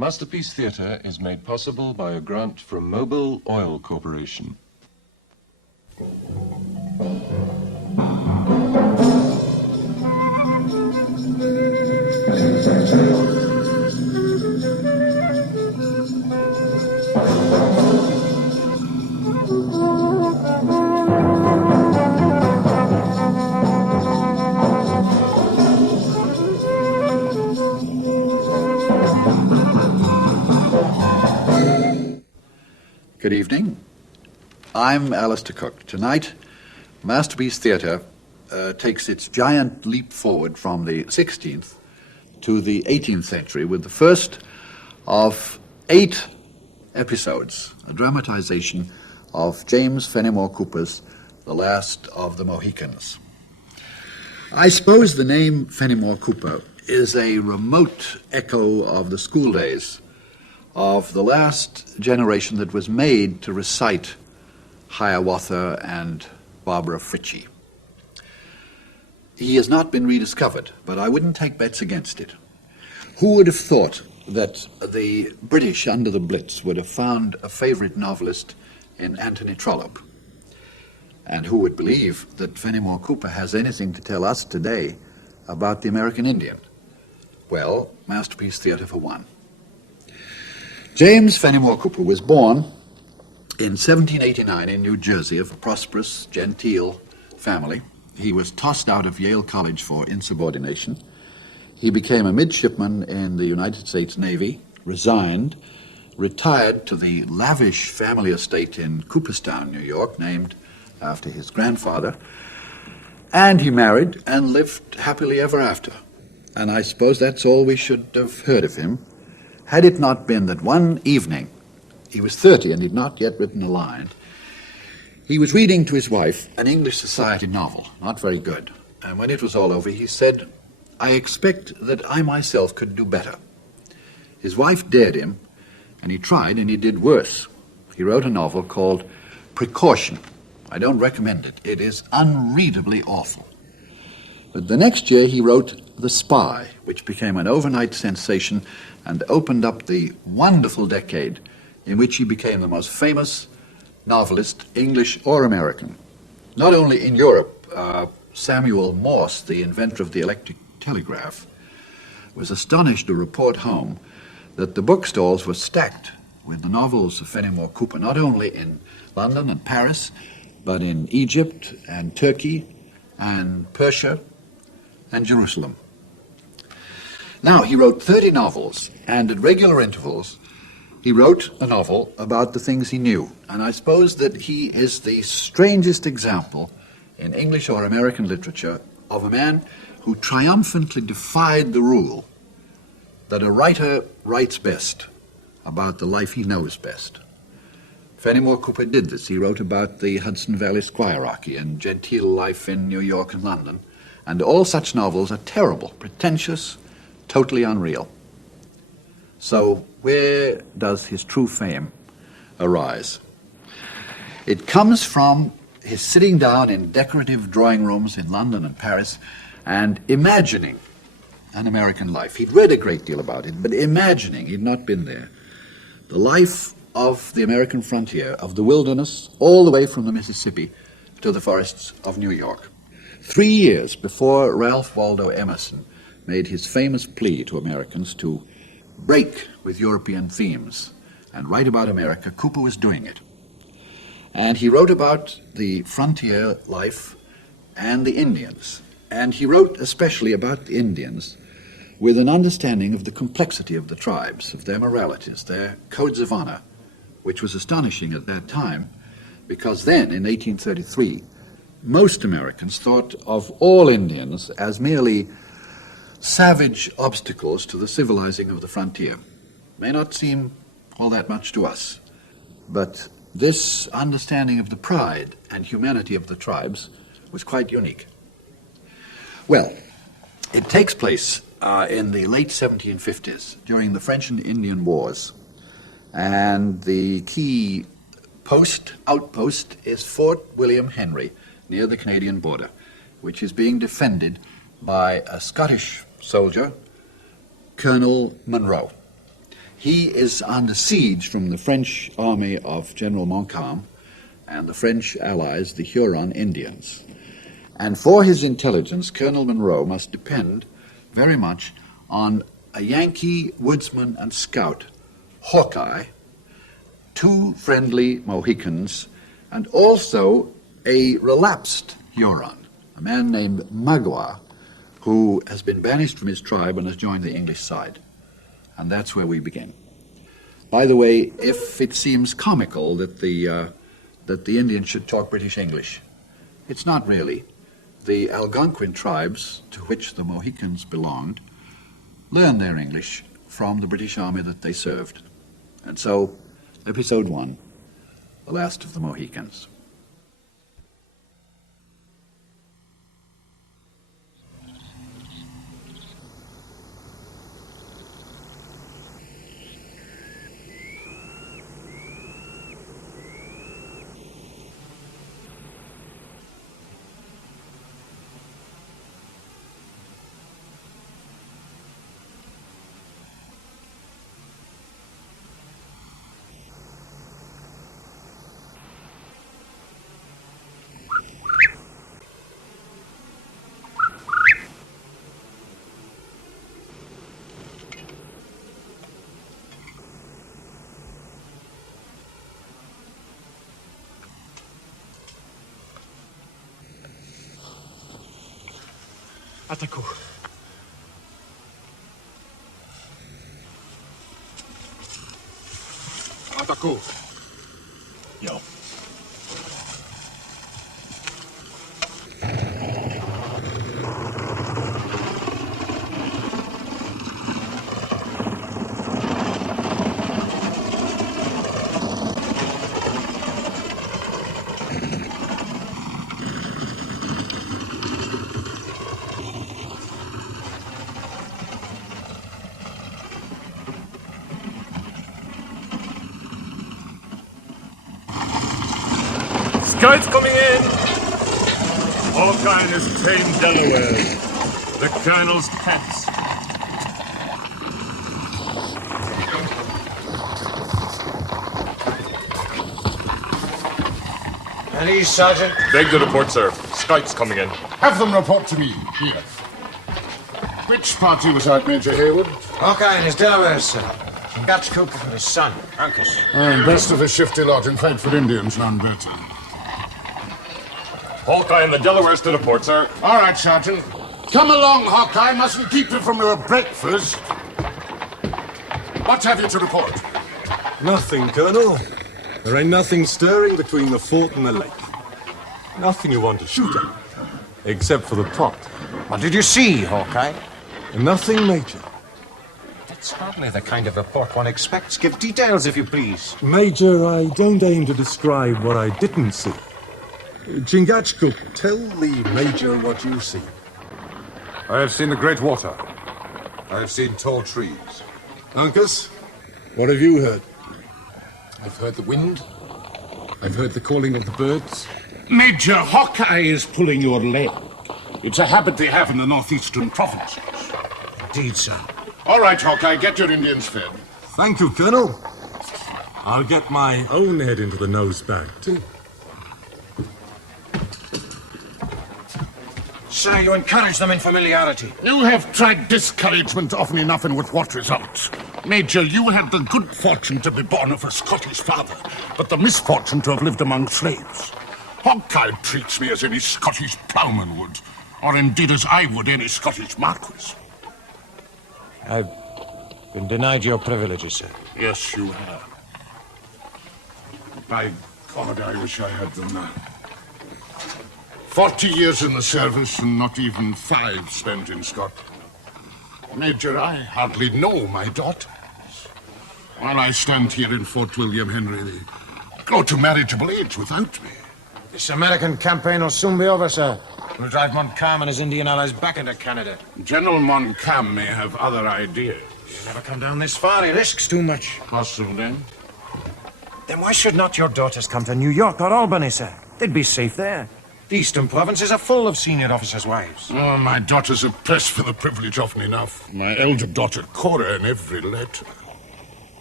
Masterpiece Theatre is made possible by a grant from Mobil Oil Corporation. Good evening. I'm Alistair Cook. Tonight, Masterpiece Theatre takes its giant leap forward from the 16th to the 18th century with the first of 8 episodes, a dramatization of James Fenimore Cooper's The Last of the Mohicans. I suppose the name Fenimore Cooper is a remote echo of the school days of the last generation that was made to recite Hiawatha and Barbara Frietchie. He has not been rediscovered, but I wouldn't take bets against it. Who would have thought that the British under the Blitz would have found a favorite novelist in Anthony Trollope? And who would believe that Fenimore Cooper has anything to tell us today about the American Indian? Well, Masterpiece Theatre for one. James Fenimore Cooper was born in 1789 in New Jersey of a prosperous, genteel family. He was tossed out of Yale College for insubordination. He became a midshipman in the United States Navy, resigned, retired to the lavish family estate in Cooperstown, New York, named after his grandfather, and he married and lived happily ever after. And I suppose that's all we should have heard of him, had it not been that one evening, he was 30 and he'd not yet written a line, he was reading to his wife an English society novel, not very good. And when it was all over, he said, "I expect that I myself could do better." His wife dared him, and he tried, and he did worse. He wrote a novel called Precaution. I don't recommend it. It is unreadably awful. But the next year he wrote The Spy, which became an overnight sensation and opened up the wonderful decade in which he became the most famous novelist, English or American. Not only in Europe, Samuel Morse, the inventor of the electric telegraph, was astonished to report home that the bookstores were stacked with the novels of Fenimore Cooper, not only in London and Paris, but in Egypt and Turkey and Persia and Jerusalem. Now, he wrote 30 novels, and at regular intervals, he wrote a novel about the things he knew. And I suppose that he is the strangest example in English or American literature of a man who triumphantly defied the rule that a writer writes best about the life he knows best. Fenimore Cooper did this. He wrote about the Hudson Valley squirearchy and genteel life in New York and London. And all such novels are terrible, pretentious, totally unreal. So where does his true fame arise? It comes from his sitting down in decorative drawing rooms in London and Paris and imagining an American life. He'd read a great deal about it, but imagining, he'd not been there, the life of the American frontier, of the wilderness, all the way from the Mississippi to the forests of New York. 3 years before Ralph Waldo Emerson made his famous plea to Americans to break with European themes and write about America, Cooper was doing it. And he wrote about the frontier life and the Indians. And he wrote especially about the Indians with an understanding of the complexity of the tribes, of their moralities, their codes of honor, which was astonishing at that time, because then, in 1833, most Americans thought of all Indians as merely savage obstacles to the civilizing of the frontier. May not seem all that much to us, but this understanding of the pride and humanity of the tribes was quite unique. Well, it takes place in the late 1750s, during the French and Indian Wars, and the key outpost is Fort William Henry, near the Canadian border, which is being defended by a Scottish soldier, Colonel Munro. He is under siege from the French army of General Montcalm and the French allies, the Huron Indians. And for his intelligence, Colonel Monroe must depend very much on a Yankee woodsman and scout, Hawkeye, 2 friendly Mohicans, and also a relapsed Huron, a man named Magua, who has been banished from his tribe and has joined the English side. And that's where we begin. By the way, if it seems comical that the Indians should talk British English, it's not really. The Algonquin tribes, to which the Mohicans belonged, learned their English from the British army that they served. And so, episode 1, The Last of the Mohicans. Ataku. Ataku. Yo. Scouts coming in! Hawkeye and his tame Delaware, the Colonel's pets. And he's, Sergeant? Beg to report, sir. Scouts coming in. Have them report to me, here. Which party was out, Major Hayward? Hawkeye and his Delaware, sir. Dutch Cooper and his son, Uncas. Best of a shifty lot in fight for Indians, none better. Hawkeye and the Delawares to report, sir. All right, Sergeant. Come along, Hawkeye. Mustn't keep you from your breakfast. What have you to report? Nothing, Colonel. There ain't nothing stirring between the fort and the lake. Nothing you want to shoot at, except for the pot. What did you see, Hawkeye? Nothing, Major. That's hardly the kind of report one expects. Give details, if you please. Major, I don't aim to describe what I didn't see. Chingachgook, tell the Major what you see. I have seen the great water. I have seen tall trees. Uncas, what have you heard? I've heard the wind. I've heard the calling of the birds. Major, Hawkeye is pulling your leg. It's a habit they have in the northeastern provinces. Indeed, sir. All right, Hawkeye, get your Indians fed. Thank you, Colonel. I'll get my own head into the nose bag, too. Sir, you encourage them in familiarity. You have tried discouragement often enough and with what results? Major, you had the good fortune to be born of a Scottish father, but the misfortune to have lived among slaves. Hawkeye treats me as any Scottish ploughman would, or indeed as I would any Scottish marquis. I've been denied your privileges, sir. Yes, you have. By God, I wish I had them now. 40 years in the service and not even 5 spent in Scotland. Major, I hardly know my daughters. While I stand here in Fort William Henry, they grow to marriageable age without me. This American campaign will soon be over, sir. We'll drive Montcalm and his Indian allies back into Canada. General Montcalm may have other ideas. He'll never come down this far. He risks too much. Possible, then? Then why should not your daughters come to New York or Albany, sir? They'd be safe there. The eastern provinces are full of senior officers' wives. Oh, my daughters are pressed for the privilege often enough. My elder daughter, Cora, in every letter.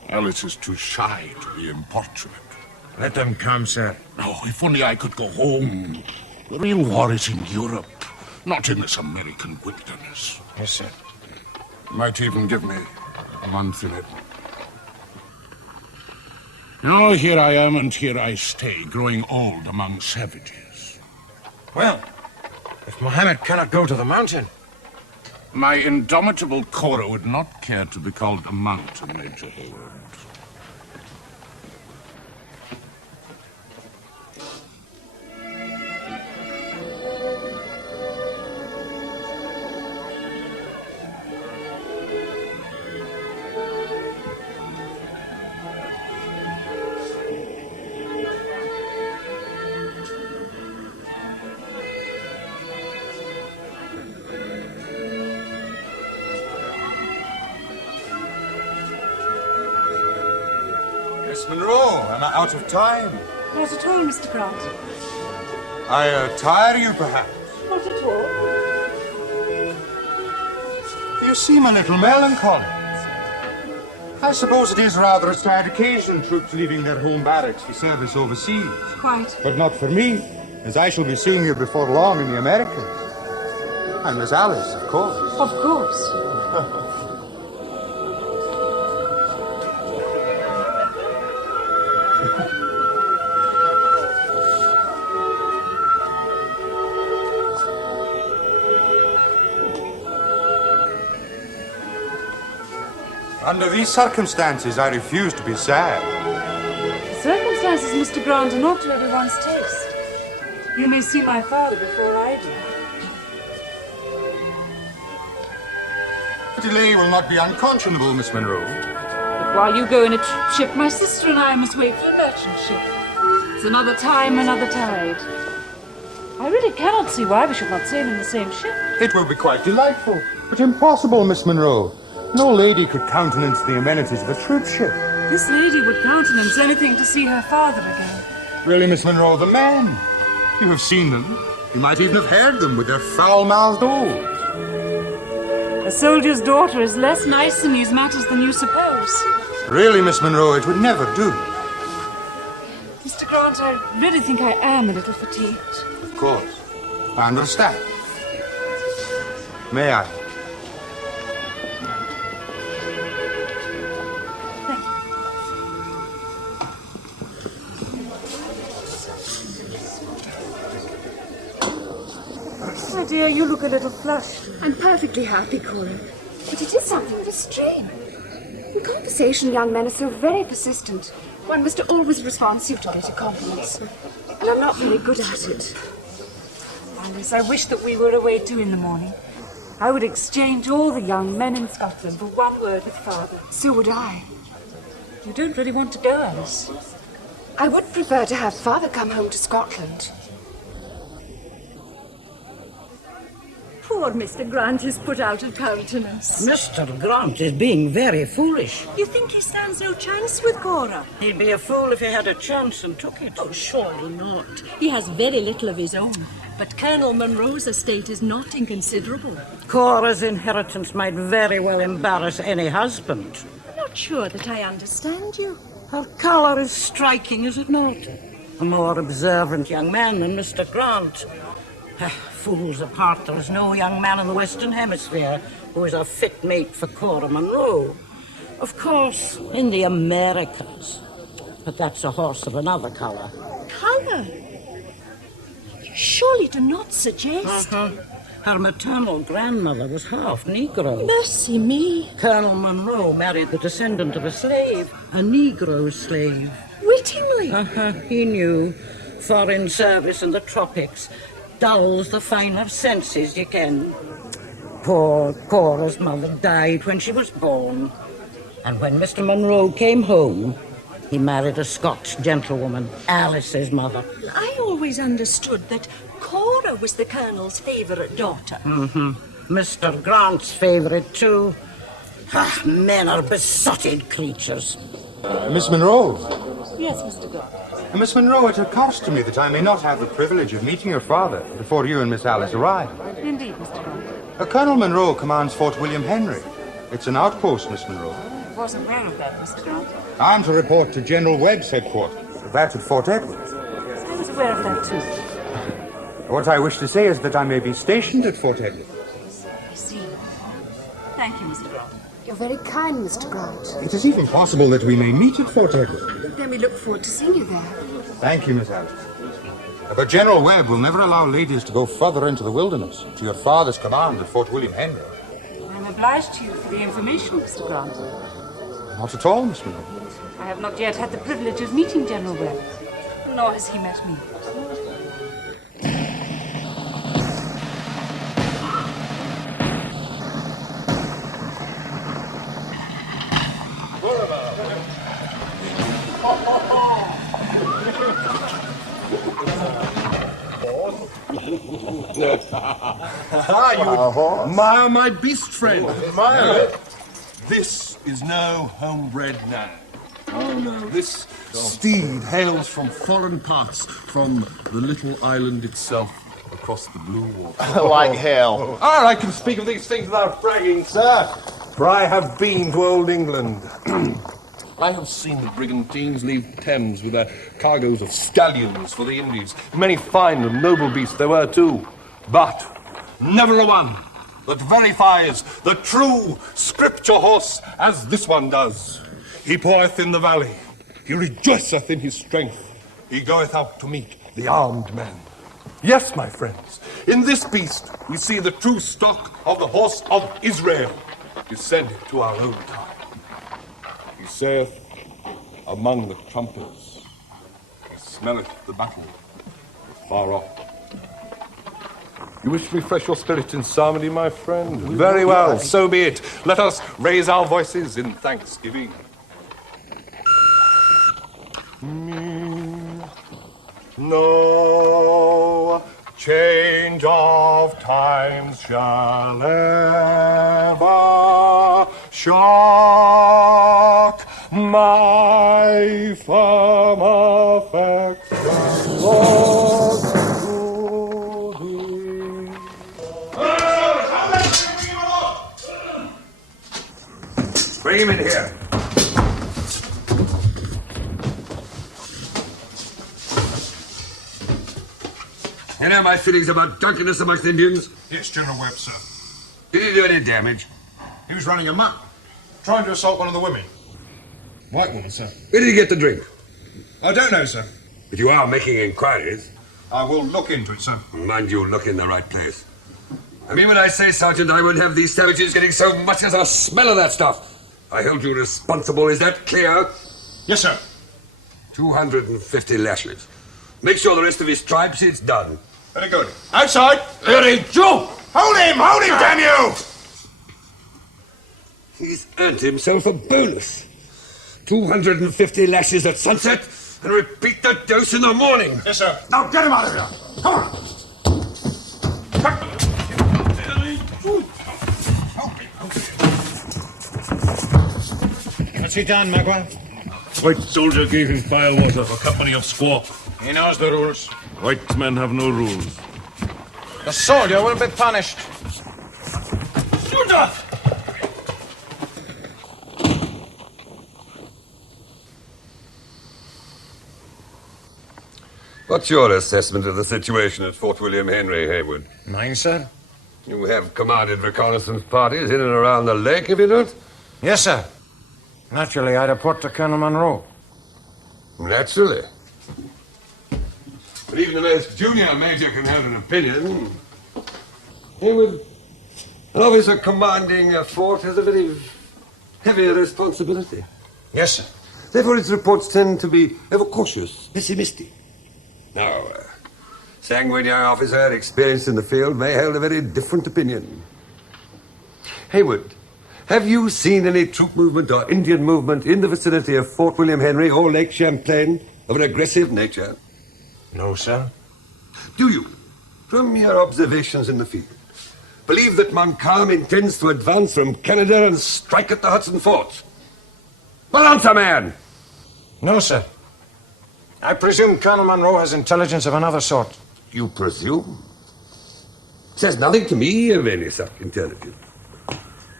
Alice is too shy to be importunate. Let them come, sir. Oh, if only I could go home. The real war is in Europe, not in this American wilderness. Yes, sir. Might even give me a month in it. Now here I am and here I stay, growing old among savages. Well, if Mohammed cannot go to the mountain, My indomitable Cora would not care to be called a mountain, Major Hayward. Miss Monroe, am I out of time? Not at all, Mr. Grant. I tire you, perhaps? Not at all. You seem a little melancholy. I suppose it is rather a sad occasion, troops leaving their home barracks for service overseas. Quite. But not for me, as I shall be seeing you before long in the Americas. And Miss Alice, of course. Of course. Under these circumstances, I refuse to be sad. The circumstances, Mr. Grant, are not to everyone's taste. You may see my father before I do. Delay will not be unconscionable, Miss Monroe. But while you go in a ship, my sister and I must wait for a merchant ship. It's another time, another tide. I really cannot see why we should not sail in the same ship. It will be quite delightful, but impossible, Miss Monroe. No lady could countenance the amenities of a troop ship. This lady would countenance anything to see her father again. Really, Miss Monroe, the men. You have seen them. You might even have heard them with their foul-mouthed oaths. A soldier's daughter is less nice in these matters than you suppose. Really, Miss Monroe, it would never do. Mr. Grant, I really think I am a little fatigued. Of course. I understand. May I? My dear, you look a little flushed. I'm perfectly happy, Cora. But it is something of a strain. In conversation, young men are so very persistent. One must always respond suitably to compliments. And I'm not very good at it. Alice, I wish that we were away too in the morning. I would exchange all the young men in Scotland for one word with Father. So would I. You don't really want to go, Alice. I would prefer to have Father come home to Scotland. Poor Mr. Grant is put out of countenance. Mr. Grant is being very foolish. You think he stands no chance with Cora? He'd be a fool if he had a chance and took it. Oh, surely not. He has very little of his own. But Colonel Monroe's estate is not inconsiderable. Cora's inheritance might very well embarrass any husband. I'm not sure that I understand you. Her colour is striking, is it not? A more observant young man than Mr. Grant. Fools apart, there is no young man in the Western Hemisphere who is a fit mate for Cora Monroe. Of course, in the Americas. But that's a horse of another colour. Colour? You surely do not suggest... Her maternal grandmother was half Negro. Mercy me. Colonel Monroe married the descendant of a slave, a Negro slave. Wittingly. He knew. Foreign service in the tropics dulls the finer senses, you can. Poor Cora's mother died when she was born. And when Mr. Monroe came home, he married a Scotch gentlewoman, Alice's mother. I always understood that Cora was the Colonel's favourite daughter. Mr. Grant's favourite, too. Men are besotted creatures. Miss Monroe. Yes, Mr. Grant. Miss Monroe, it occurs to me that I may not have the privilege of meeting your father before you and Miss Alice arrive. Indeed, Mr. Grant. Colonel Monroe commands Fort William Henry. It's an outpost, Miss Monroe. was aware of that, Mr. Grant. I'm to report to General Webb's headquarters. That at Fort Edward. I was aware of that, too. What I wish to say is that I may be stationed at Fort Edward. I see. Thank you, Mr. Grant. You're very kind, Mr. Grant. It is even possible that we may meet at Fort Edward. Then we look forward to seeing you there. Thank you, Miss Alice. But General Webb will never allow ladies to go further into the wilderness, to your father's command at Fort William Henry. I'm obliged to you for the information, Mr. Grant. Not at all, Miss Minogue. I have not yet had the privilege of meeting General Webb, nor has he met me. You admire my beast friend. Admire it. This is no homebred nag. Oh, no. This steed hails from foreign parts, from the little island itself across the blue water. Like hell. Ah, I can speak of these things without bragging, sir, for I have been to old England. I have seen the brigantines leave Thames with their cargoes of stallions for the Indies. Many fine and noble beasts there were too, but never a one that verifies the true scripture horse as this one does. He poureth in the valley, he rejoiceth in his strength, he goeth out to meet the armed man. Yes, my friends, in this beast we see the true stock of the horse of Israel, descended to our own time. He saith, among the trumpets, he smelleth the battle far off. You wish to refresh your spirit in psalmody, my friend? Very well, so be it. Let us raise our voices in thanksgiving. No change of times shall ever shock my firm affection, Lord, to thee. Bring him in here. You know my feelings about drunkenness amongst Indians? Yes, General Webb, sir. Did he do any damage? He was running amok, trying to assault one of the women. White woman, sir. Where did he get the drink? I don't know, sir. But you are making inquiries. I will look into it, sir. Mind you, look in the right place. I mean when I say, Sergeant, I won't have these savages getting so much as a smell of that stuff. I hold you responsible, is that clear? Yes, sir. 250 lashes. Make sure the rest of his tribe see it's done. Very good. Outside! Very true! Hold him, damn you! He's earned himself a bonus. 250 lashes at sunset, and repeat the dose in the morning. Yes, sir. Now get him out of here! Come on! What's he done, Magua? White soldier gave him firewater for company of squaw. He knows the rules. White men have no rules. The soldier will be punished. Soldier! What's your assessment of the situation at Fort William Henry, Haywood? Mine, sir? You have commanded reconnaissance parties in and around the lake, have you not? Yes, sir. Naturally, I'd report to Colonel Monroe. Naturally. But even the most junior major can have an opinion. Haywood, an officer commanding a fort has a very heavy responsibility. Yes, sir. Therefore, its reports tend to be ever cautious, pessimistic. Now, sanguine officer experienced in the field may hold a very different opinion. Haywood, have you seen any troop movement or Indian movement in the vicinity of Fort William Henry or Lake Champlain of an aggressive nature? No, sir. Do you, from your observations in the field, believe that Montcalm intends to advance from Canada and strike at the Hudson Fort? Well, answer, man! No, sir. I presume Colonel Monroe has intelligence of another sort. You presume? Says nothing to me of any such intelligence.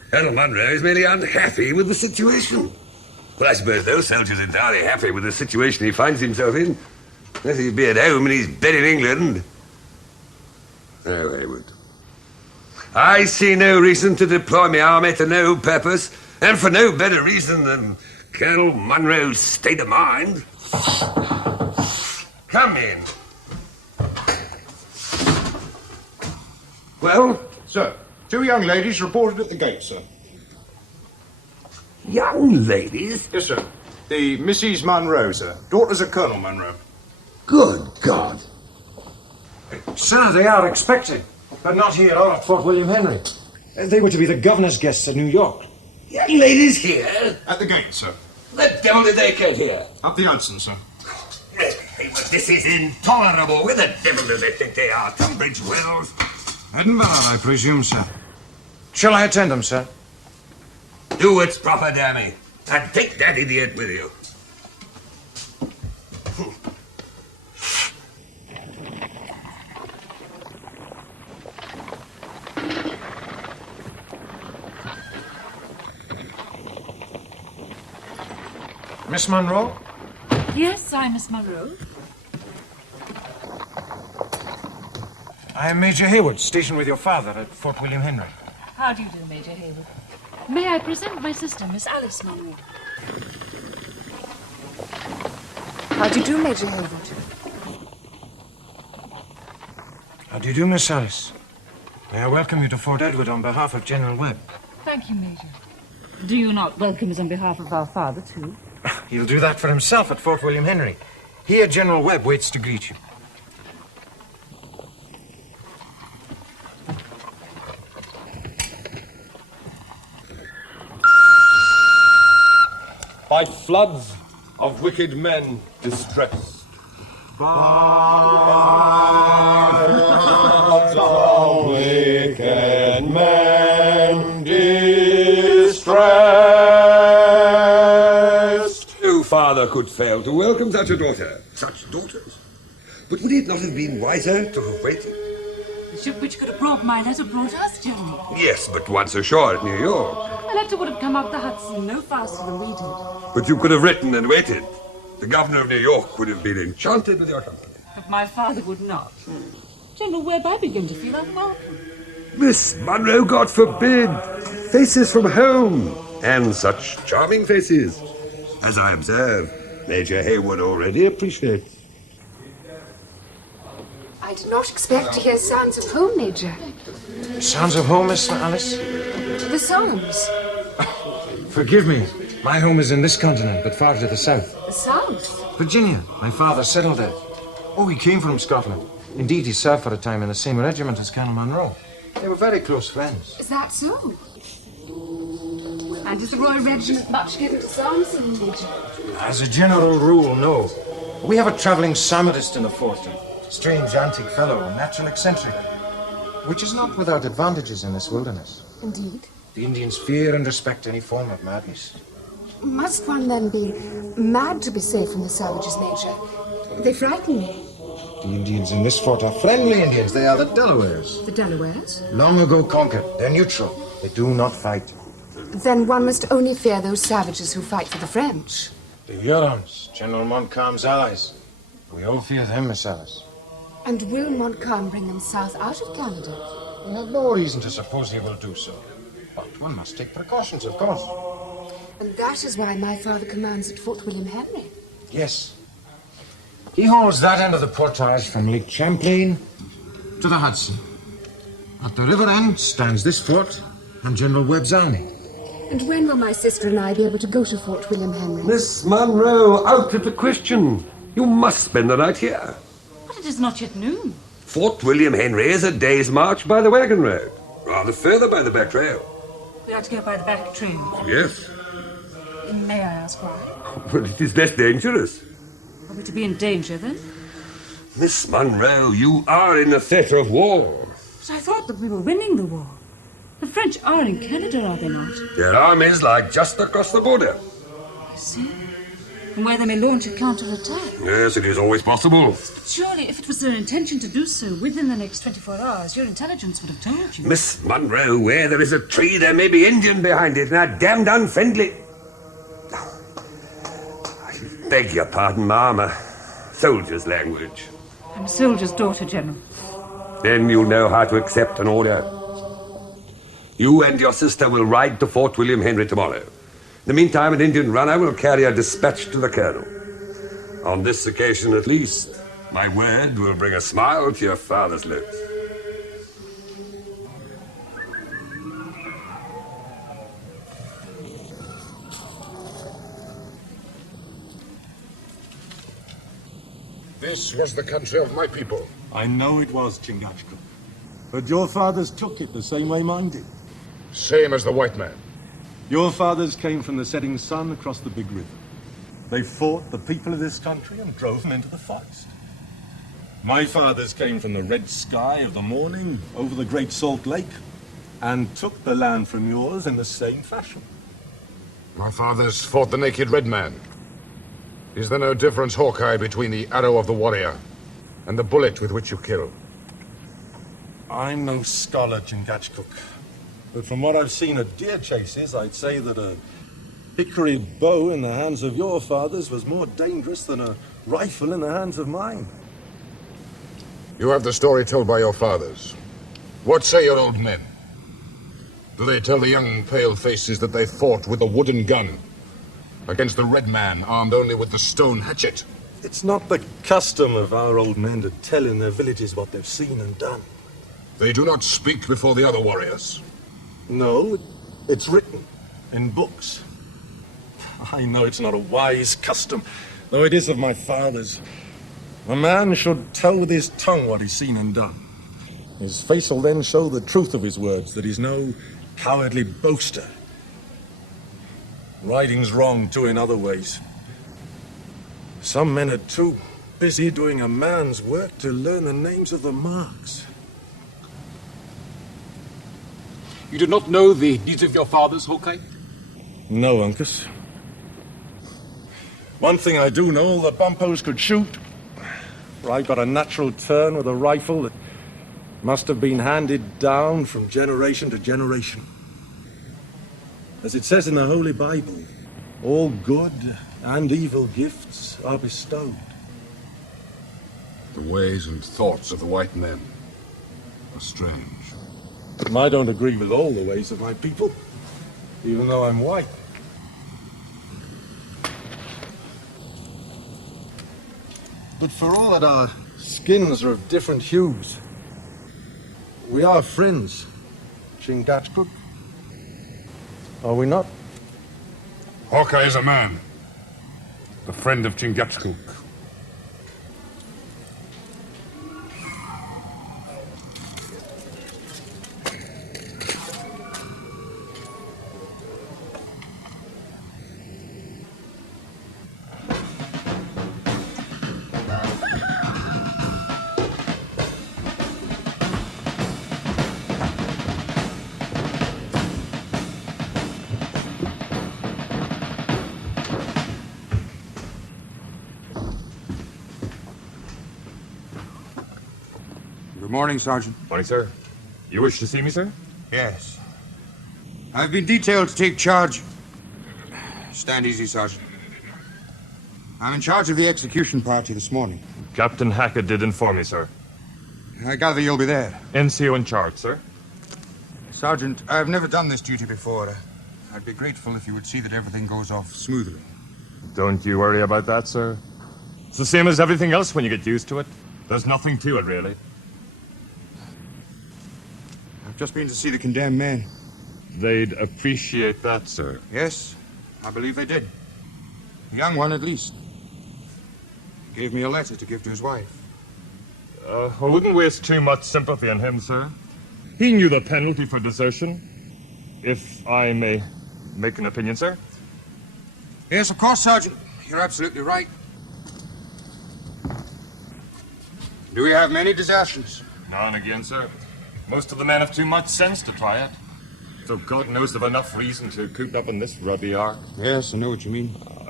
Colonel Munro is merely unhappy with the situation. Well, I suppose no soldier's entirely happy with the situation he finds himself in. Unless he'd be at home and he's bed in England. No, Haywood. I see no reason to deploy my army to no purpose, and for no better reason than Colonel Munro's state of mind. Come in. Well? Sir, 2 young ladies reported at the gate, sir. Young ladies? Yes, sir. The Mrs. Munro, sir. Daughters of Colonel Munro. Good God. Sir, they are expected, but not here or at Fort William Henry. They were to be the governor's guests at New York. Young ladies here? At the gate, sir. The devil did they get here? Up the Hudson, sir. This is intolerable. Where the devil do they think they are? Tunbridge Wells? Edinburgh, I presume, sir. Shall I attend them, sir? Do what's proper, dammy. And take that idiot with you. Miss Munro? Yes, I'm Miss Munro. I am Major Haywood, stationed with your father at Fort William Henry. How do you do, Major Haywood? May I present my sister, Miss Alice Munro? How do you do, Major Haywood? How do you do, Miss Alice? May I welcome you to Fort Edward on behalf of General Webb. Thank you, Major. Do you not welcome us on behalf of our father, too? He'll do that for himself at Fort William Henry. Here, General Webb waits to greet you. By floods of wicked men distressed. By floods of wicked men distressed. No father could fail to welcome such a daughter. Such daughters. But would it not have been wiser to have waited? The ship which could have brought my letter brought us, General. Yes, but once ashore at New York. The letter would have come up the Hudson no faster than we did. But you could have written and waited. The governor of New York would have been enchanted with your company. But my father would not. General Webb, I begin to feel unwelcome. Miss Munro, God forbid! Faces from home! And such charming faces! As I observe, Major Haywood already appreciates. I did not expect to hear sounds of home, Major. Sounds of home, Miss Alice? The sounds. Forgive me. My home is in this continent, but far to the south. The south? Virginia. My father settled there. Oh, he came from Scotland. Indeed, he served for a time in the same regiment as Colonel Munro. They were very close friends. Is that so? And is the Royal Regiment much given to dancing, Major? As a general rule, no. We have a travelling psalmodist in the fort. A strange antique fellow, a natural eccentric. Which is not without advantages in this wilderness. Indeed. The Indians fear and respect any form of madness. Must one then be mad to be safe from the savages, Major? They frighten me. The Indians in this fort are friendly Indians. They are the Delawares. The Delawares? Long ago conquered. They're neutral. They do not fight. Then one must only fear those savages who fight for the French. The Hurons, General Montcalm's allies. We all fear them, Miss Alice. And will Montcalm bring them south out of Canada? We have no reason to suppose he will do so. But one must take precautions, of course. And that is why my father commands at Fort William Henry. Yes. He holds that end of the portage from Lake Champlain to the Hudson. At the river end stands this fort and General Webb's army. And when will my sister and I be able to go to Fort William Henry? Miss Munro, out of the question. You must spend the night here. But it is not yet noon. Fort William Henry is a day's march by the wagon road. Rather further by the back trail. We are to go by the back trail. Yes. May I ask why? But it is less dangerous. Are we to be in danger, then? Miss Munro, you are in the theatre of war. But I thought that we were winning the war. The French are in Canada, are they not? Their armies lie just across the border. I see. and where they may launch a counter-attack. Yes, it is always possible. But surely, if it was their intention to do so within the next 24 hours, your intelligence would have told you. Miss Munro, where there is a tree, there may be Indian behind it, and are damned unfriendly. I beg your pardon, ma'am. A soldier's language. I'm a soldier's daughter, General. Then you'll know how to accept an order. You and your sister will ride to Fort William Henry tomorrow. In the meantime, an Indian runner will carry a dispatch to the colonel. On this occasion, at least, my word will bring a smile to your father's lips. This was the country of my people. I know it was, Chingachgook. But your fathers took it the same way mine did. Same as the white man. Your fathers came from the setting sun across the big river. They fought the people of this country and drove them into the forest. My fathers came from the red sky of the morning over the Great Salt Lake and took the land from yours in the same fashion. My fathers fought the naked red man. Is there no difference, Hawkeye, between the arrow of the warrior and the bullet with which you kill? I'm no scholar, Chingachgook, but from what I've seen at deer chases, I'd say that a hickory bow in the hands of your fathers was more dangerous than a rifle in the hands of mine. You have the story told by your fathers. What say your old men? Do they tell the young pale-faces that they fought with a wooden gun against the red man armed only with the stone hatchet? It's not the custom of our old men to tell in their villages what they've seen and done. They do not speak before the other warriors. No, it's written in books. I know it's not a wise custom, though it is of my fathers. A man should tell with his tongue what he's seen and done. His face will then show the truth of his words, that he's no cowardly boaster. Riding's wrong, too, in other ways. Some men are too busy doing a man's work to learn the names of the marks. You do not know the deeds of your fathers, Hawkeye? No, Uncas. One thing I do know, all the bumpos could shoot. For I got a natural turn with a rifle that must have been handed down from generation to generation. As it says in the Holy Bible, all good and evil gifts are bestowed. The ways and thoughts of the white men are strange. I don't agree with all the ways of my people, even though I'm white. But for all that our skins are of different hues, we are friends, Chingachgook. Are we not? Hawkeye is a man, the friend of Chingachgook. Good morning, Sergeant. Morning, sir. You wish to see me, sir? Yes. I've been detailed to take charge. Stand easy, Sergeant. I'm in charge of the execution party this morning. Captain Hackett did inform me, sir. I gather you'll be there. NCO in charge, sir. Sergeant, I've never done this duty before. I'd be grateful if you would see that everything goes off smoothly. Don't you worry about that, sir. It's the same as everything else when you get used to it. There's nothing to it, really. I've just been to see the condemned men. They'd appreciate that, sir. Yes, I believe they did. The young one, at least. He gave me a letter to give to his wife. I wouldn't waste too much sympathy on him, sir. He knew the penalty for desertion. If I may make an opinion, sir. Yes, of course, Sergeant. You're absolutely right. Do we have many desertions? Now and again, sir. Most of the men have too much sense to try it. So God knows they've enough reason to coop up in this ruddy ark. Yes, I know what you mean.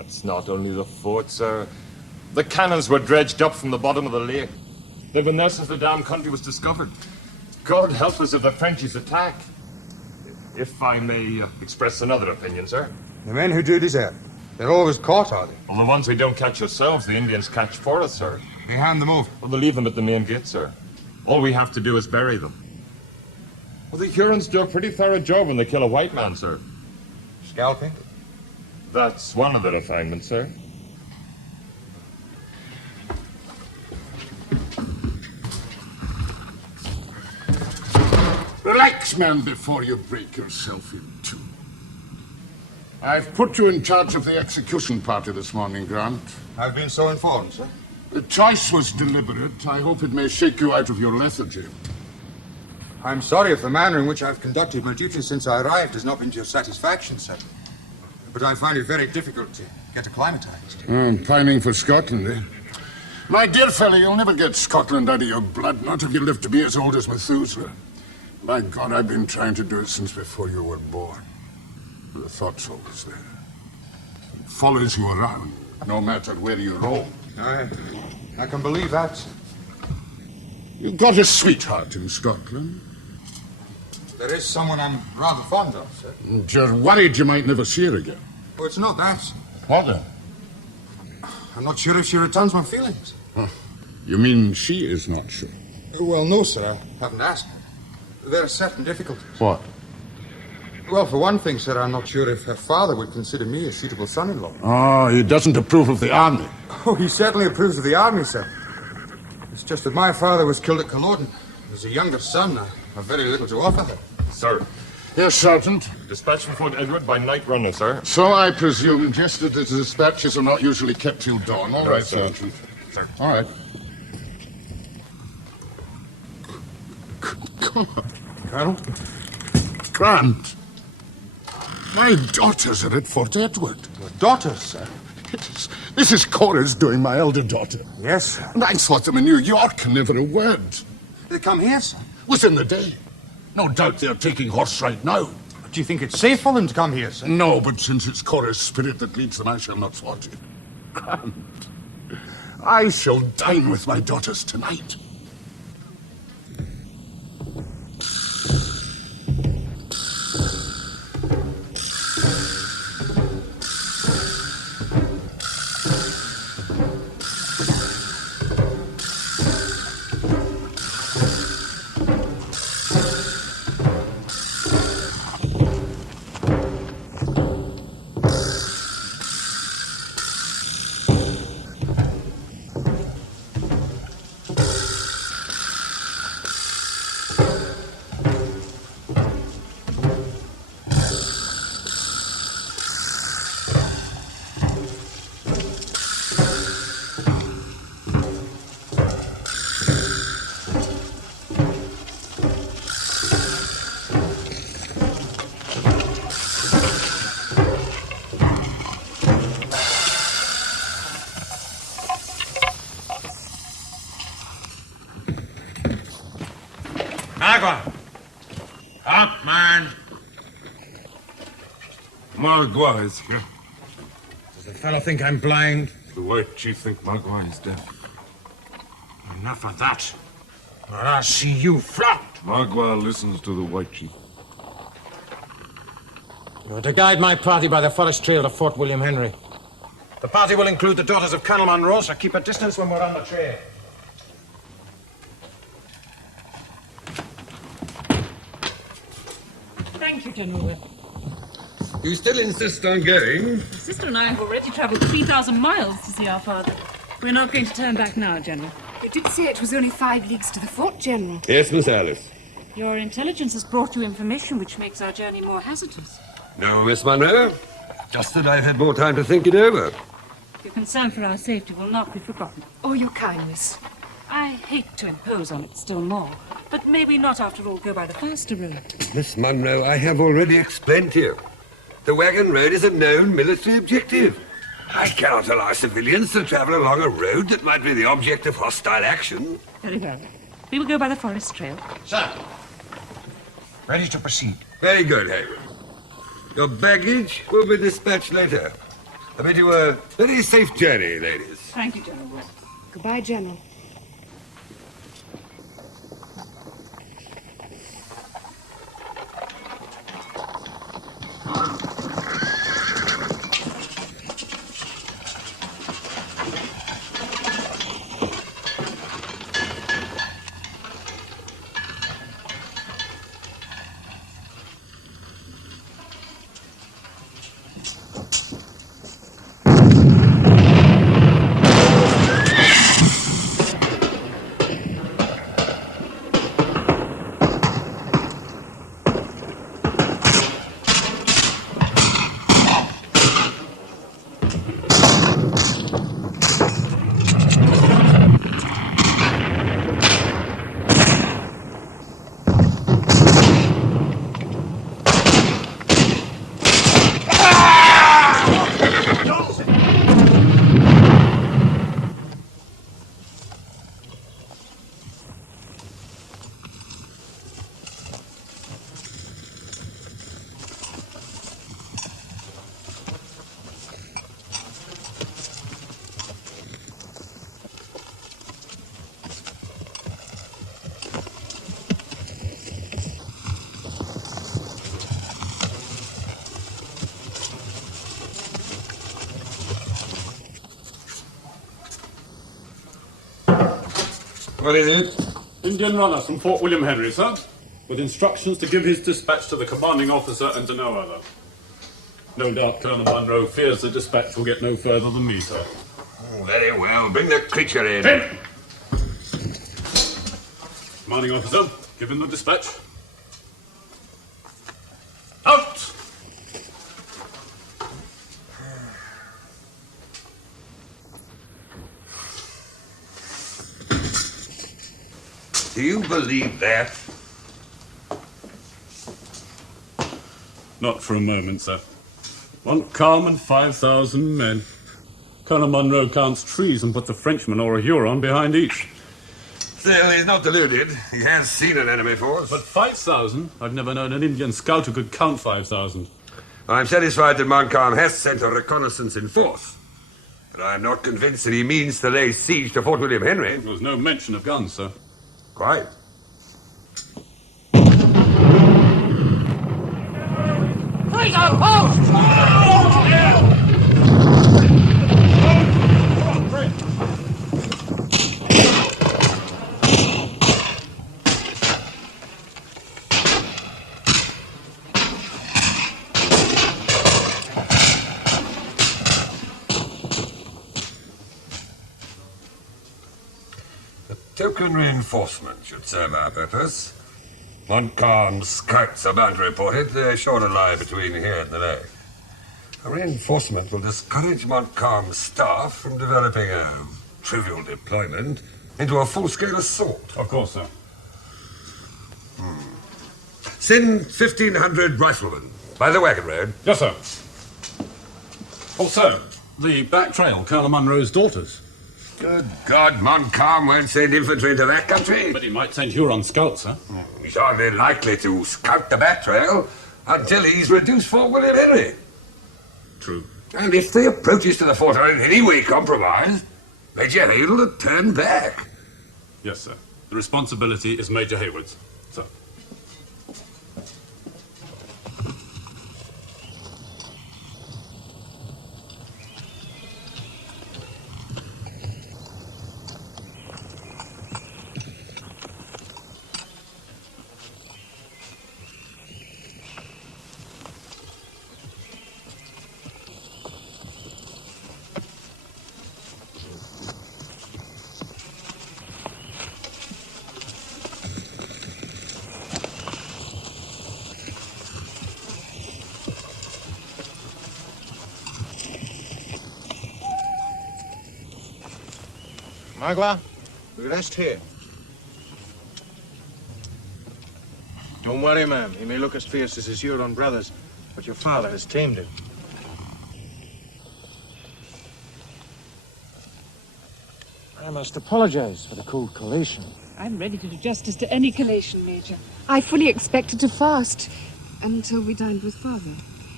It's not only the fort, sir. The cannons were dredged up from the bottom of the lake. They've been there since the damn country was discovered. God help us if the Frenchies attack. If I may express another opinion, sir. The men who do desert, they're always caught, are they? Well, the ones we don't catch ourselves, the Indians catch for us, sir. They hand them over. Well, they leave them at the main gate, sir. All we have to do is bury them. Well, the Hurons do a pretty thorough job when they kill a white man, sir. Scalping? That's one of the refinements, sir. Relax, man, before you break yourself in two. I've put you in charge of the execution party this morning, Grant. I've been so informed, sir. The choice was deliberate. I hope it may shake you out of your lethargy. I'm sorry if the manner in which I've conducted my duties since I arrived has not been to your satisfaction, sir. But I find it very difficult to get acclimatized. Pining for Scotland, eh? My dear fellow, you'll never get Scotland out of your blood, not if you live to be as old as Methuselah. My God, I've been trying to do it since before you were born. The thought's always there. It follows you around, no matter where you roam. I can believe that. You've got a sweetheart in Scotland. There is someone I'm rather fond of, sir. You're worried you might never see her again. Oh, it's not that. What then? I'm not sure if she returns my feelings. You mean she is not sure? Well, no, sir. I haven't asked her. There are certain difficulties. What? Well, for one thing, sir, I'm not sure if her father would consider me a suitable son-in-law. Oh, he doesn't approve of the army. Oh, he certainly approves of the army, sir. It's just that my father was killed at Culloden. As a younger son, I have very little to offer her. Sir. Yes, Sergeant. Dispatch from Fort Edward by night runner, sir. So I presume, just that the dispatches are not usually kept till dawn. All right, Sergeant. Sir. All right. Come on. Colonel? Grant. My daughters are at Fort Edward. Your daughters, sir? Yes. Mrs. Cora's doing my elder daughter. Yes, sir. And I thought them in New York and never a word. They come here, sir? Within the day. No doubt they're taking horse right now. But do you think it's safe for them to come here, sir? No, but since it's Cora's spirit that leads them, I shall not thwart it. Grant, I shall dine with my daughters tonight. Magua! Up, man! Magua is here. Does the fellow think I'm blind? The white chief think Magua is dead. Enough of that, or I'll see you flogged. Magua listens to the white chief. You're to guide my party by the forest trail to Fort William Henry. The party will include the daughters of Colonel Monroe, so keep a distance when we're on the trail. Thank you, General. You still insist on going? Sister and I have already travelled 3,000 miles to see our father. We're not going to turn back now, General. You did say it was only 5 leagues to the fort, General. Yes, Miss Alice. Your intelligence has brought you information which makes our journey more hazardous. No, Miss Monroe. Just that I've had more time to think it over. Your concern for our safety will not be forgotten. Oh, your kindness. I hate to impose on it still more, but may we not, after all, go by the faster road? Miss Monroe, I have already explained to you. The wagon road is a known military objective. I cannot allow civilians to travel along a road that might be the object of hostile action. Very well. We will go by the forest trail. Sir, ready to proceed. Very good, Harry. Your baggage will be dispatched later. I bid you a very safe journey, ladies. Thank you, General. Goodbye, General. What is it? Indian runner from Fort William Henry, sir, with instructions to give his dispatch to the commanding officer and to no other. No doubt Colonel Munro fears the dispatch will get no further than me, sir. Oh, very well. Bring the creature in. In! Commanding officer, give him the dispatch. Out! Do you believe that? Not for a moment, sir. Montcalm and 5,000 men. Colonel Munro counts trees and puts a Frenchman or a Huron behind each. Still, he's not deluded. He has seen an enemy force. But 5,000? I've never known an Indian scout who could count 5,000. I'm satisfied that Montcalm has sent a reconnaissance in force. But I'm not convinced that he means to lay siege to Fort William Henry. There was no mention of guns, sir. Quite. Raise our post! Token reinforcement should serve our purpose. Montcalm's scouts are bound to report it. They're sure to lie between here and the lake. A reinforcement will discourage Montcalm's staff from developing a trivial deployment into a full-scale assault. Of course, sir. Send 1,500 riflemen by the wagon road. Yes, sir. Also, the back trail, Colonel Munro's daughters. Good God, Montcalm won't send infantry into that country. But he might send Huron scouts, sir. He's hardly likely to scout the back trail until he's reduced Fort William Henry. True. And if the approaches to the fort are in any way compromised, Major Hale will turn back. Yes, sir. The responsibility is Major Hayward's, sir. Magua, we rest here. Don't worry, ma'am. He may look as fierce as his Huron brothers, but your father has tamed him. I must apologize for the cold collation. I'm ready to do justice to any collation, Major. I fully expected to fast until we dined with Father.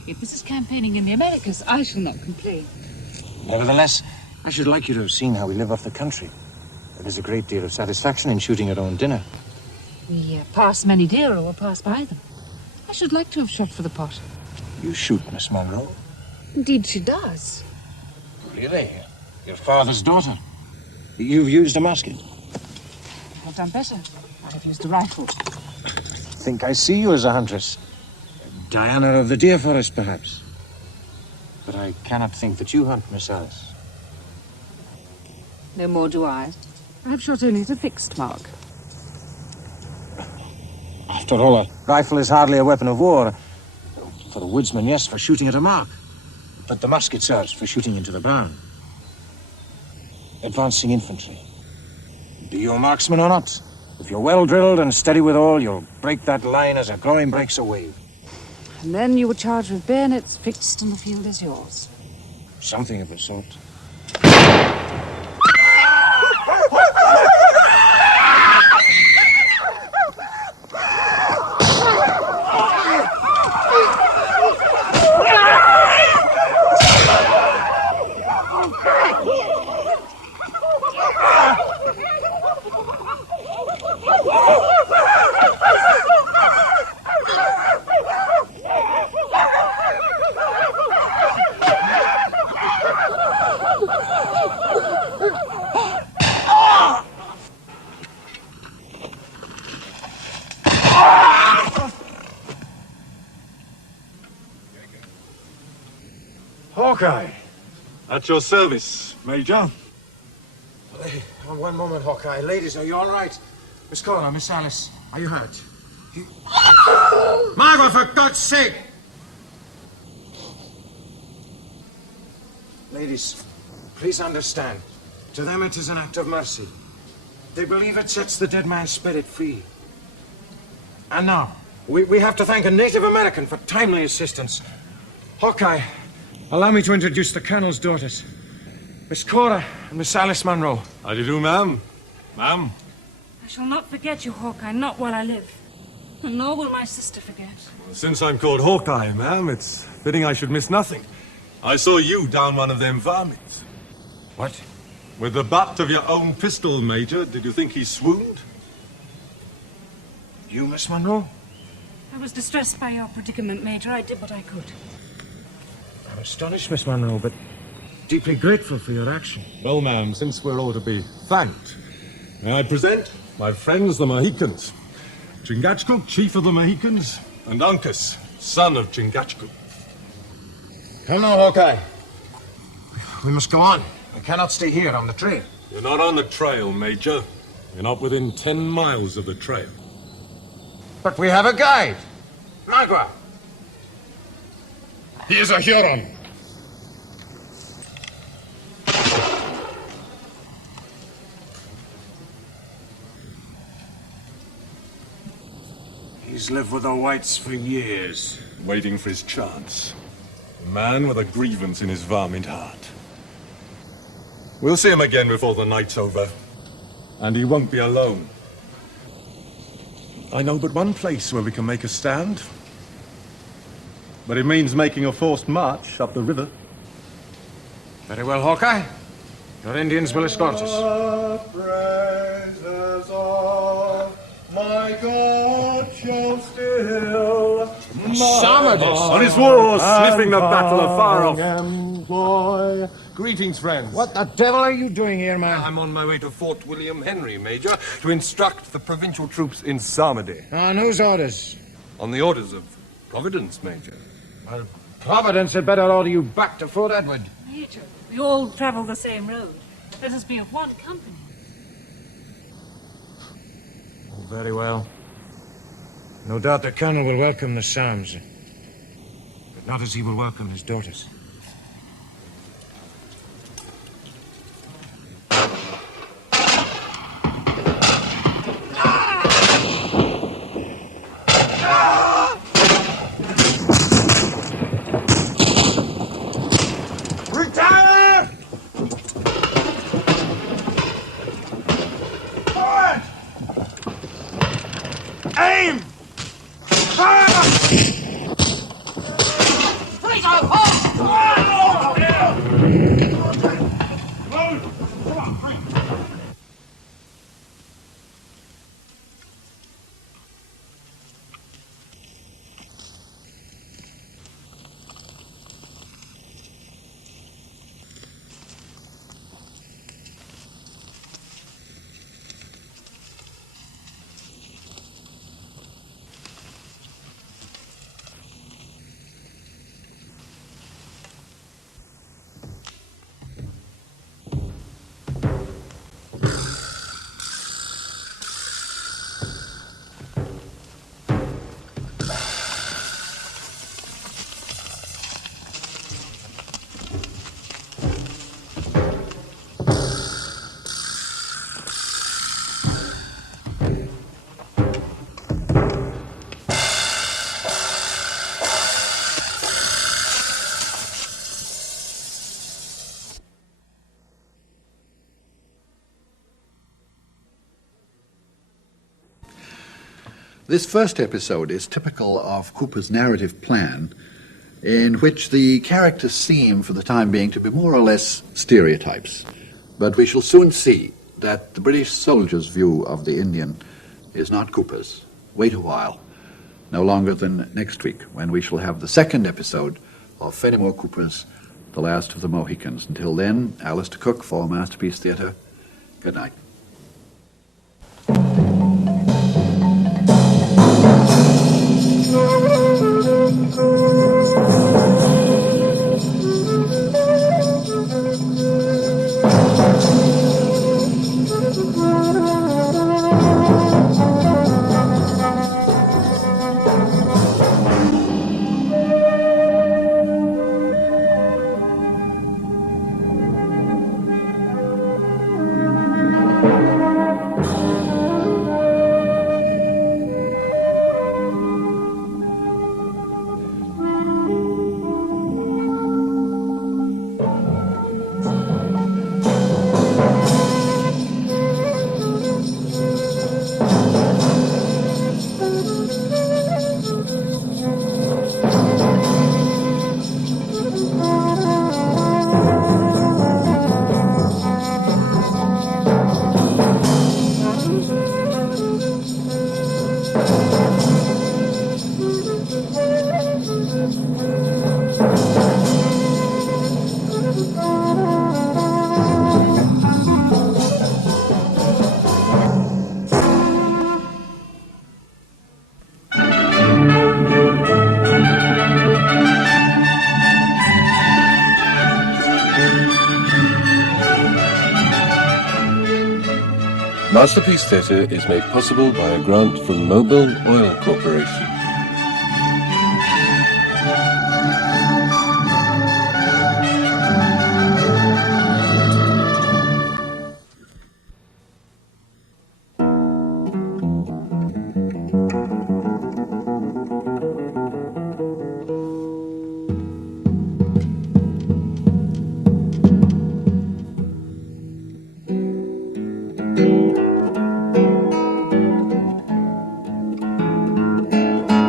If this is campaigning in the Americas, I shall not complain. Nevertheless, I should like you to have seen how we live off the country. There is a great deal of satisfaction in shooting our own dinner. We pass many deer or pass by them. I should like to have shot for the pot. You shoot, Miss Monroe. Indeed she does. Really? Your father's daughter. You've used a musket. I've done better. I have used a rifle. Think I see you as a huntress. Diana of the deer forest, perhaps. But I cannot think that you hunt, Miss Alice. No more do I. I have shot only at a fixed mark. After all, a rifle is hardly a weapon of war. For the woodsman, yes, for shooting at a mark. But the musket serves for shooting into the barn. Advancing infantry. Be you a marksman or not? If you're well drilled and steady withal, you'll break that line as a groin breaks a wave. And then you were charged with bayonets fixed and the field is yours. Something of the sort. Hawkeye, at your service, Major. One moment, Hawkeye. Ladies, are you all right? Miss Cora, Miss Alice, are you hurt? Margot, for God's sake! Ladies, please understand. To them it is an act of mercy. They believe it sets the dead man's spirit free. And now, we have to thank a Native American for timely assistance. Hawkeye, allow me to introduce the Colonel's daughters. Miss Cora and Miss Alice Monroe. How do you do, ma'am? Ma'am? I shall not forget you, Hawkeye, not while I live. And nor will my sister forget. Since I'm called Hawkeye, ma'am, it's fitting I should miss nothing. I saw you down one of them varmints. What? With the butt of your own pistol, Major. Did you think he swooned? You, Miss Monroe? I was distressed by your predicament, Major. I did what I could. I'm astonished, Miss Monroe, but deeply grateful for your action. Well, ma'am, since we're all to be thanked, may I present my friends the Mohicans. Chingachgook, chief of the Mohicans, and Uncas, son of Chingachgook. Come now, Hawkeye. We must go on. We cannot stay here on the trail. You're not on the trail, Major. You're not within 10 miles of the trail. But we have a guide. Magua. He is a Huron. He's lived with the whites for years. Waiting for his chance. A man with a grievance in his varmint heart. We'll see him again before the night's over. And he won't be alone. I know but one place where we can make a stand. But it means making a forced march up the river. Very well, Hawkeye. Your Indians will escort us. Praises of my God shall still On his war, sniffing the battle afar off. Greetings, friends. What the devil are you doing here, man? I'm on my way to Fort William Henry, Major, to instruct the provincial troops in Sarmady. On whose orders? On the orders of Providence, Major. Well, Providence had better order you back to Fort Edward. Major, we all travel the same road. Let us be of one company. Oh, very well. No doubt the Colonel will welcome the Psalms, but not as he will welcome his daughters. Retire! Forward! Aim! Fire! He's our fault! This first episode is typical of Cooper's narrative plan, in which the characters seem, for the time being, to be more or less stereotypes. But we shall soon see that the British soldier's view of the Indian is not Cooper's. Wait a while, no longer than next week, when we shall have the second episode of Fenimore Cooper's The Last of the Mohicans. Until then, Alistair Cook for Masterpiece Theatre. Good night. Masterpiece Theatre is made possible by a grant from Mobil Oil Corporation.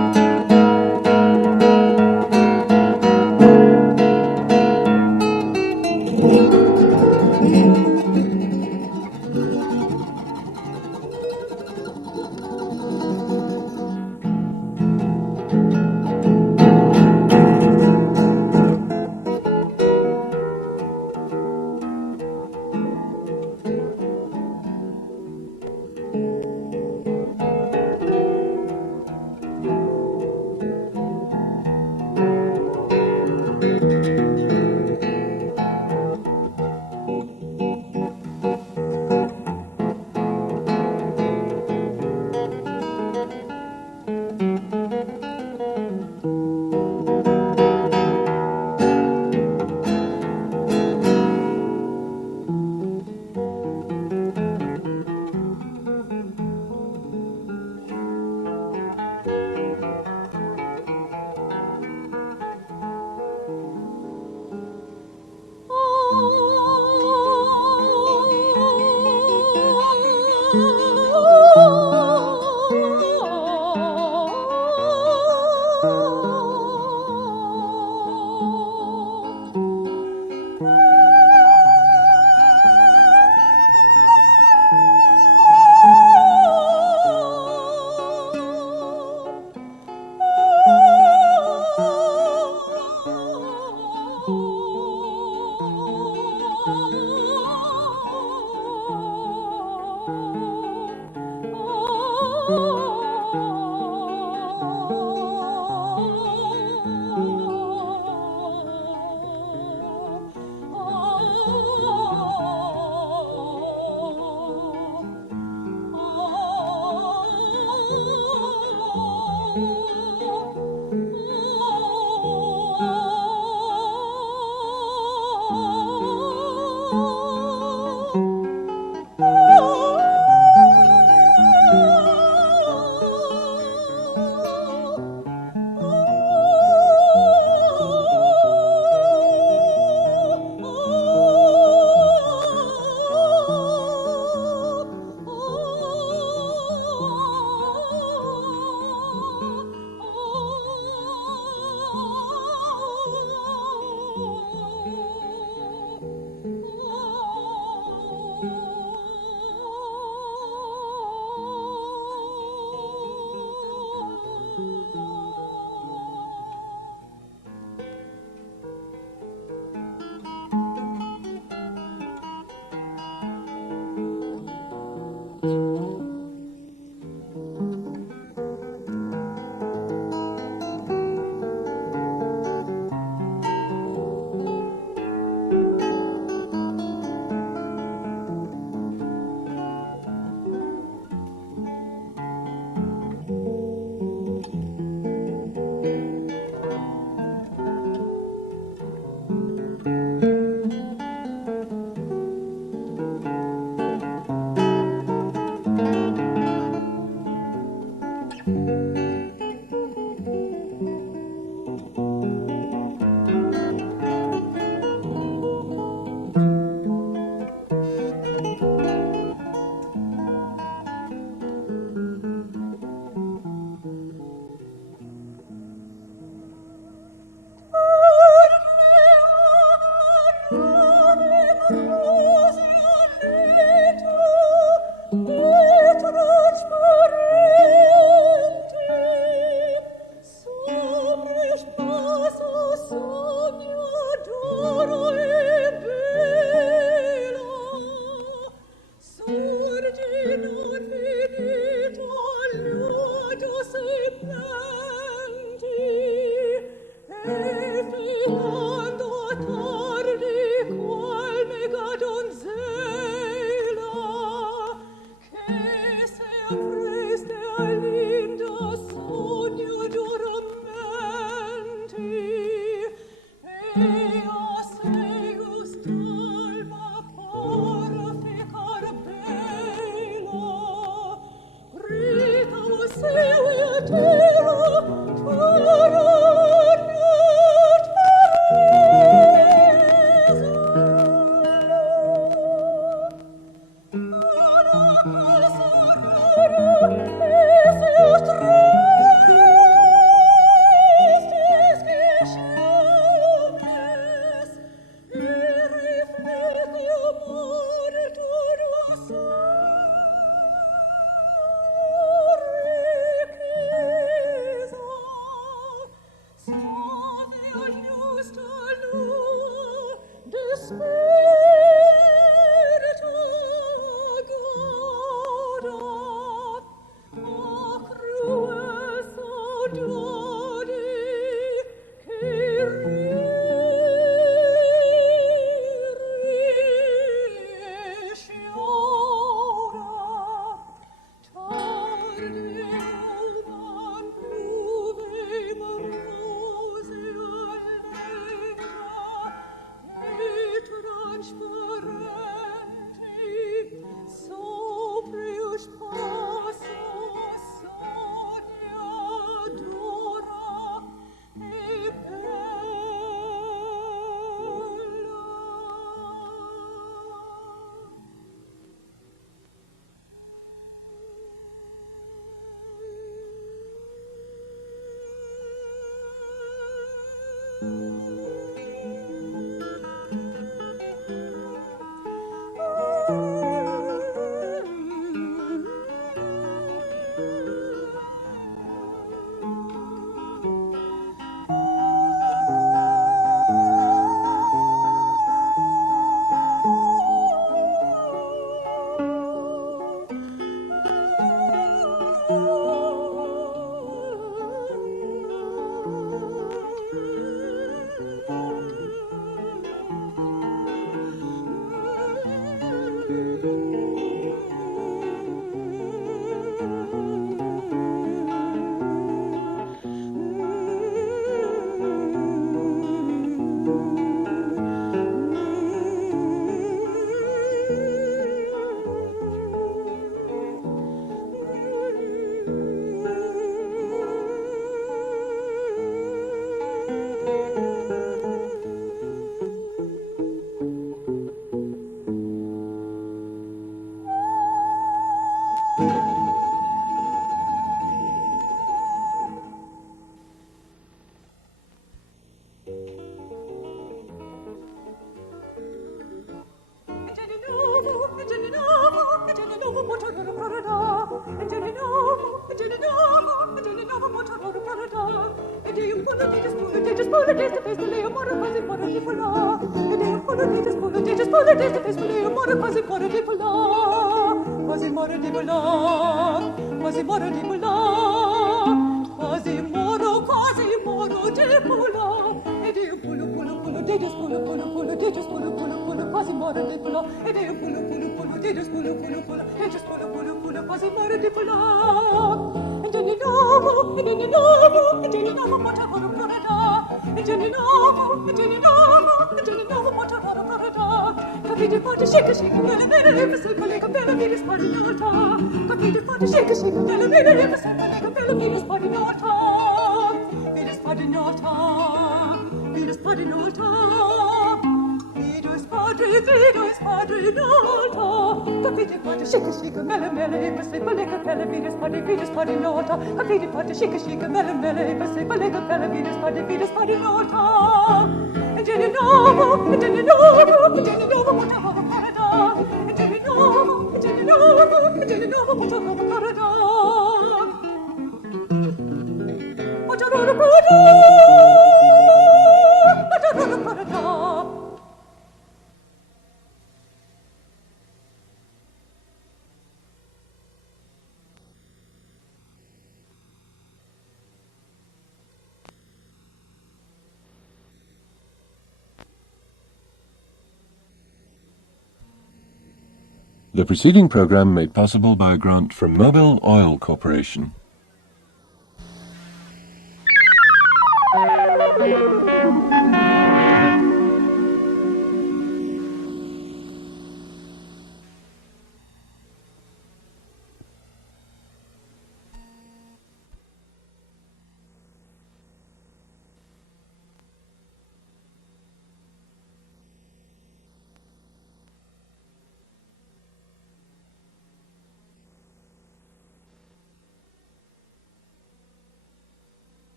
The preceding program made possible by a grant from Mobil Oil Corporation.